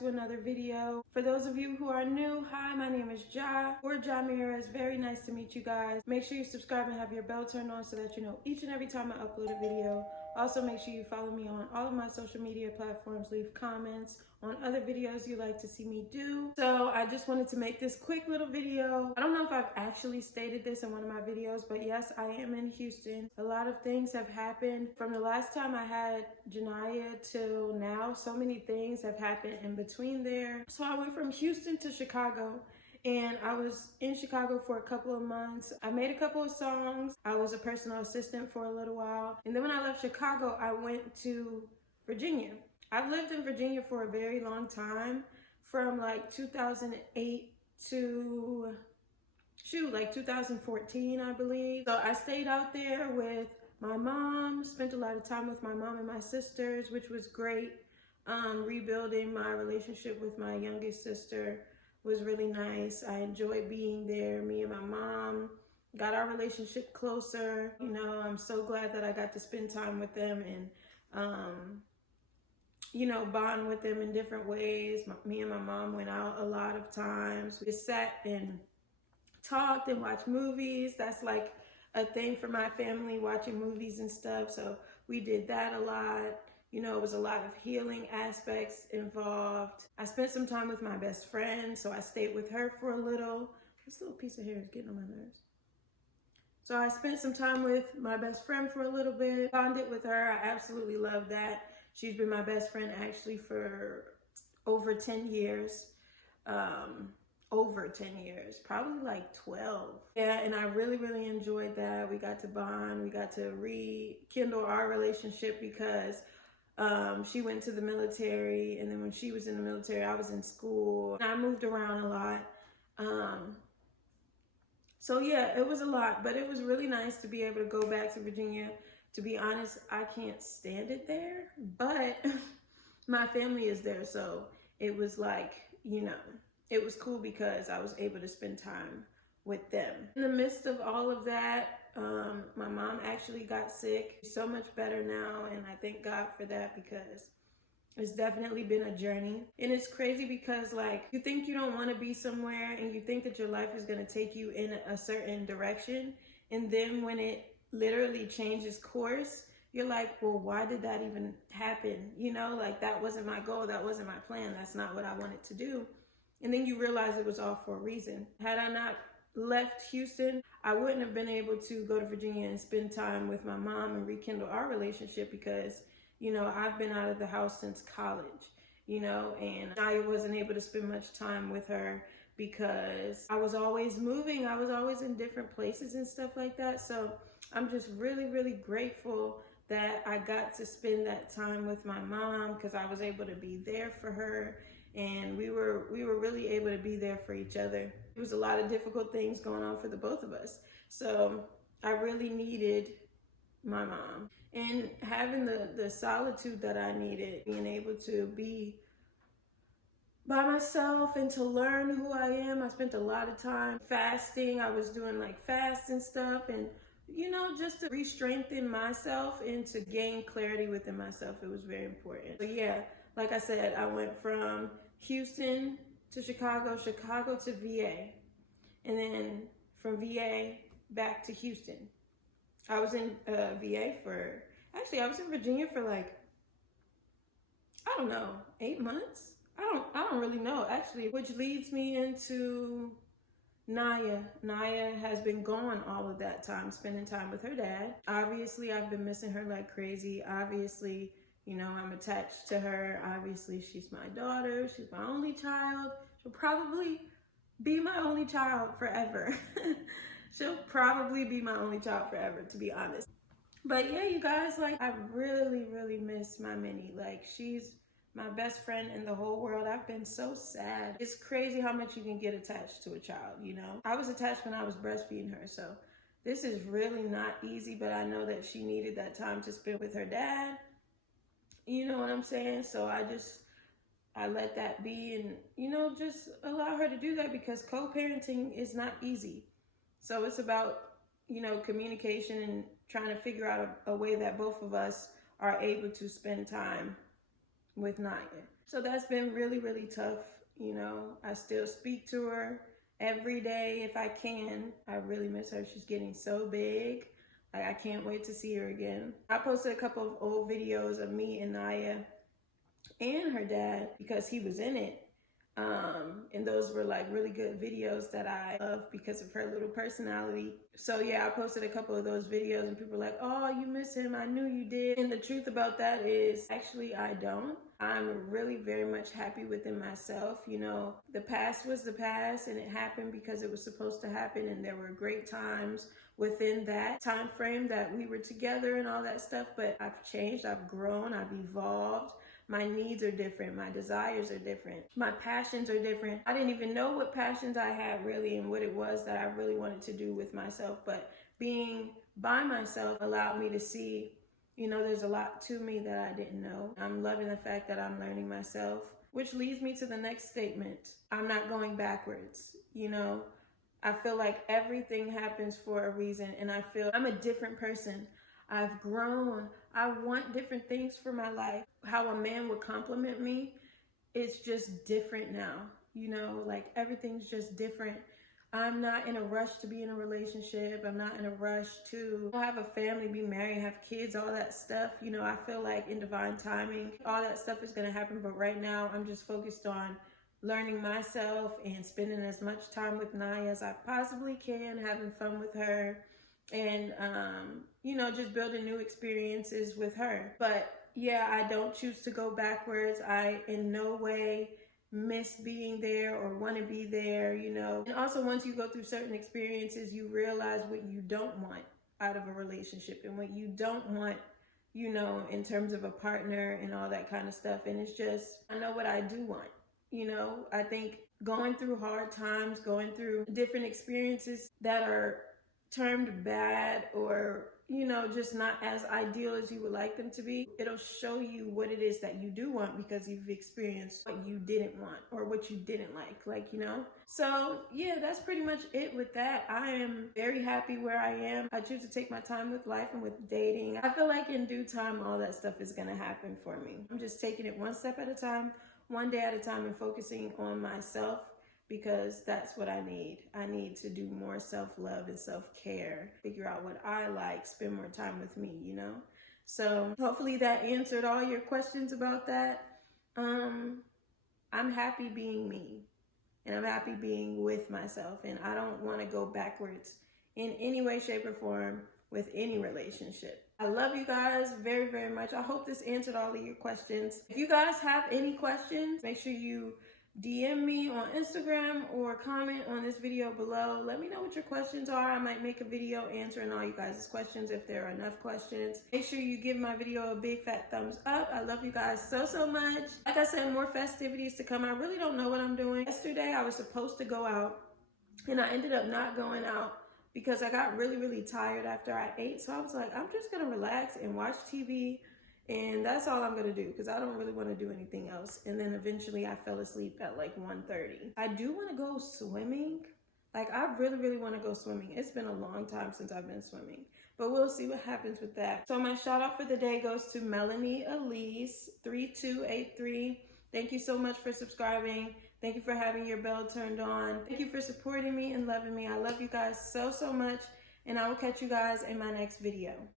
to another video. For those of you who are new, hi, my name is Ja, or Jamira. It's very nice to meet you guys. Make sure you subscribe and have your bell turned on so that you know each and every time I upload a video. Also, make sure you follow me on all of my social media platforms. Leave comments on other videos you'd like to see me do. So I just wanted to make this quick little video. I don't know if I've actually stated this in one of my videos, but yes, I am in Houston. A lot of things have happened from the last time I had Janiyah till now. So many things have happened in between there. So I went from Houston to Chicago, and I was in Chicago for a couple of months. I made a couple of songs. I was a personal assistant for a little while. And then when I left Chicago, I went to Virginia. I've lived in Virginia for a very long time, from like 2008 to like 2014, I believe. So I stayed out there with my mom, spent a lot of time with my mom and my sisters, which was great. Rebuilding my relationship with my youngest sister was really nice. I enjoyed being there. Me and my mom got our relationship closer. You know, I'm so glad that I got to spend time with them and, you know, bond with them in different ways. Me and my mom went out a lot of times. We just sat and talked and watched movies. That's like a thing for my family, watching movies and stuff. So we did that a lot. You know, it was a lot of healing aspects involved. I spent some time with my best friend, so I stayed with her for a little. This little piece of hair is getting on my nerves. So I spent some time with my best friend for a little bit, bonded with her. I absolutely love that. She's been my best friend actually for over 10 years. Over 10 years, probably like 12. Yeah, and I really, really enjoyed that. We got to bond. We got to rekindle our relationship because she went to the military, and then when she was in the military, I was in school. And I moved around a lot. So yeah, it was a lot, but it was really nice to be able to go back to Virginia. To be honest, I can't stand it there, but my family is there, so it was like, you know, it was cool because I was able to spend time with them. In the midst of all of that, my mom actually got sick. She's so much better now, and I thank God for that because it's definitely been a journey. And it's crazy because, like, you think you don't want to be somewhere and you think that your life is going to take you in a certain direction, and then when it literally changes course, you're like, well, why did that even happen? You know, like, that wasn't my goal, that wasn't my plan, that's not what I wanted to do. And then you realize it was all for a reason. Had I not left Houston, I wouldn't have been able to go to Virginia and spend time with my mom and rekindle our relationship because, you know, I've been out of the house since college, you know, and I wasn't able to spend much time with her because I was always moving. I was always in different places and stuff like that. So I'm just really, really grateful that I got to spend that time with my mom because I was able to be there for her. And we were really able to be there for each other. There was a lot of difficult things going on for the both of us. So I really needed my mom. And having the solitude that I needed, being able to be by myself and to learn who I am. I spent a lot of time fasting. I was doing like fasts and stuff, and you know, just to re-strengthen myself and to gain clarity within myself. It was very important. So yeah, like I said, I went from Houston to Chicago, Chicago to VA, and then from VA back to Houston. I was in VA for, actually I was in Virginia for like, I don't know, 8 months? I don't really know actually, which leads me into Naya. Naya has been gone all of that time, spending time with her dad. Obviously, I've been missing her like crazy. Obviously, you know, I'm attached to her. Obviously, she's my daughter. She's my only child. She'll probably be my only child forever. She'll probably be my only child forever, to be honest. But yeah, you guys, like, I really, really miss my Minnie. Like, she's my best friend in the whole world. I've been so sad. It's crazy how much you can get attached to a child, you know? I was attached when I was breastfeeding her, so this is really not easy, but I know that she needed that time to spend with her dad. You know what I'm saying? So I let that be and, you know, just allow her to do that because co-parenting is not easy. So it's about, you know, communication and trying to figure out a way that both of us are able to spend time with Naya. So that's been really, really tough. You know, I still speak to her every day if I can. I really miss her. She's getting so big. Like, I can't wait to see her again. I posted a couple of old videos of me and Naya and her dad because he was in it. And those were like really good videos that I love because of her little personality. So yeah, I posted a couple of those videos and people were like, oh, you miss him. I knew you did. And the truth about that is actually I don't. I'm really very much happy within myself. You know, the past was the past and it happened because it was supposed to happen. And there were great times within that time frame that we were together and all that stuff. But I've changed, I've grown, I've evolved. My needs are different. My desires are different. My passions are different. I didn't even know what passions I had really and what it was that I really wanted to do with myself. But being by myself allowed me to see, you know, there's a lot to me that I didn't know. I'm loving the fact that I'm learning myself, which leads me to the next statement. I'm not going backwards. You know, I feel like everything happens for a reason, and I feel I'm a different person. I've grown. I want different things for my life. How a man would compliment me, it's just different now. You know, like everything's just different. I'm not in a rush to be in a relationship. I'm not in a rush to have a family, be married, have kids, all that stuff. You know, I feel like in divine timing, all that stuff is going to happen. But right now, I'm just focused on learning myself and spending as much time with Naya as I possibly can, having fun with her. And, you know, just building new experiences with her. But yeah, I don't choose to go backwards. I in no way miss being there or want to be there, you know. And also once you go through certain experiences, you realize what you don't want out of a relationship and what you don't want, you know, in terms of a partner and all that kind of stuff. And it's just, I know what I do want. You know, I think going through hard times, going through different experiences that are termed bad or, you know, just not as ideal as you would like them to be, it'll show you what it is that you do want because you've experienced what you didn't want or what you didn't like, you know? So yeah, that's pretty much it with that. I am very happy where I am. I choose to take my time with life and with dating. I feel like in due time, all that stuff is gonna happen for me. I'm just taking it one step at a time, one day at a time, and focusing on myself, because that's what I need. I need to do more self-love and self-care, figure out what I like, spend more time with me, you know? So hopefully that answered all your questions about that. I'm happy being me, and I'm happy being with myself, and I don't want to go backwards in any way, shape, or form with any relationship. I love you guys very, very much. I hope this answered all of your questions. If you guys have any questions, make sure you DM me on Instagram or comment on this video below. Let me know what your questions are. I might make a video answering all you guys' questions if there are enough questions. Make sure you give my video a big fat thumbs up. I love you guys so, so much. Like I said, more festivities to come. I really don't know what I'm doing. Yesterday, I was supposed to go out, and I ended up not going out because I got really, really tired after I ate. So I was like, I'm just going to relax and watch TV. And that's all I'm gonna do because I don't really want to do anything else. And then eventually I fell asleep at like 1:30. I do want to go swimming. Like, I really, really want to go swimming. It's been a long time since I've been swimming, but we'll see what happens with that. So my shout out for the day goes to Melanie Elise 3283. Thank you so much for subscribing. Thank you for having your bell turned on. Thank you for supporting me and loving me. I love you guys so, so much. And I will catch you guys in my next video.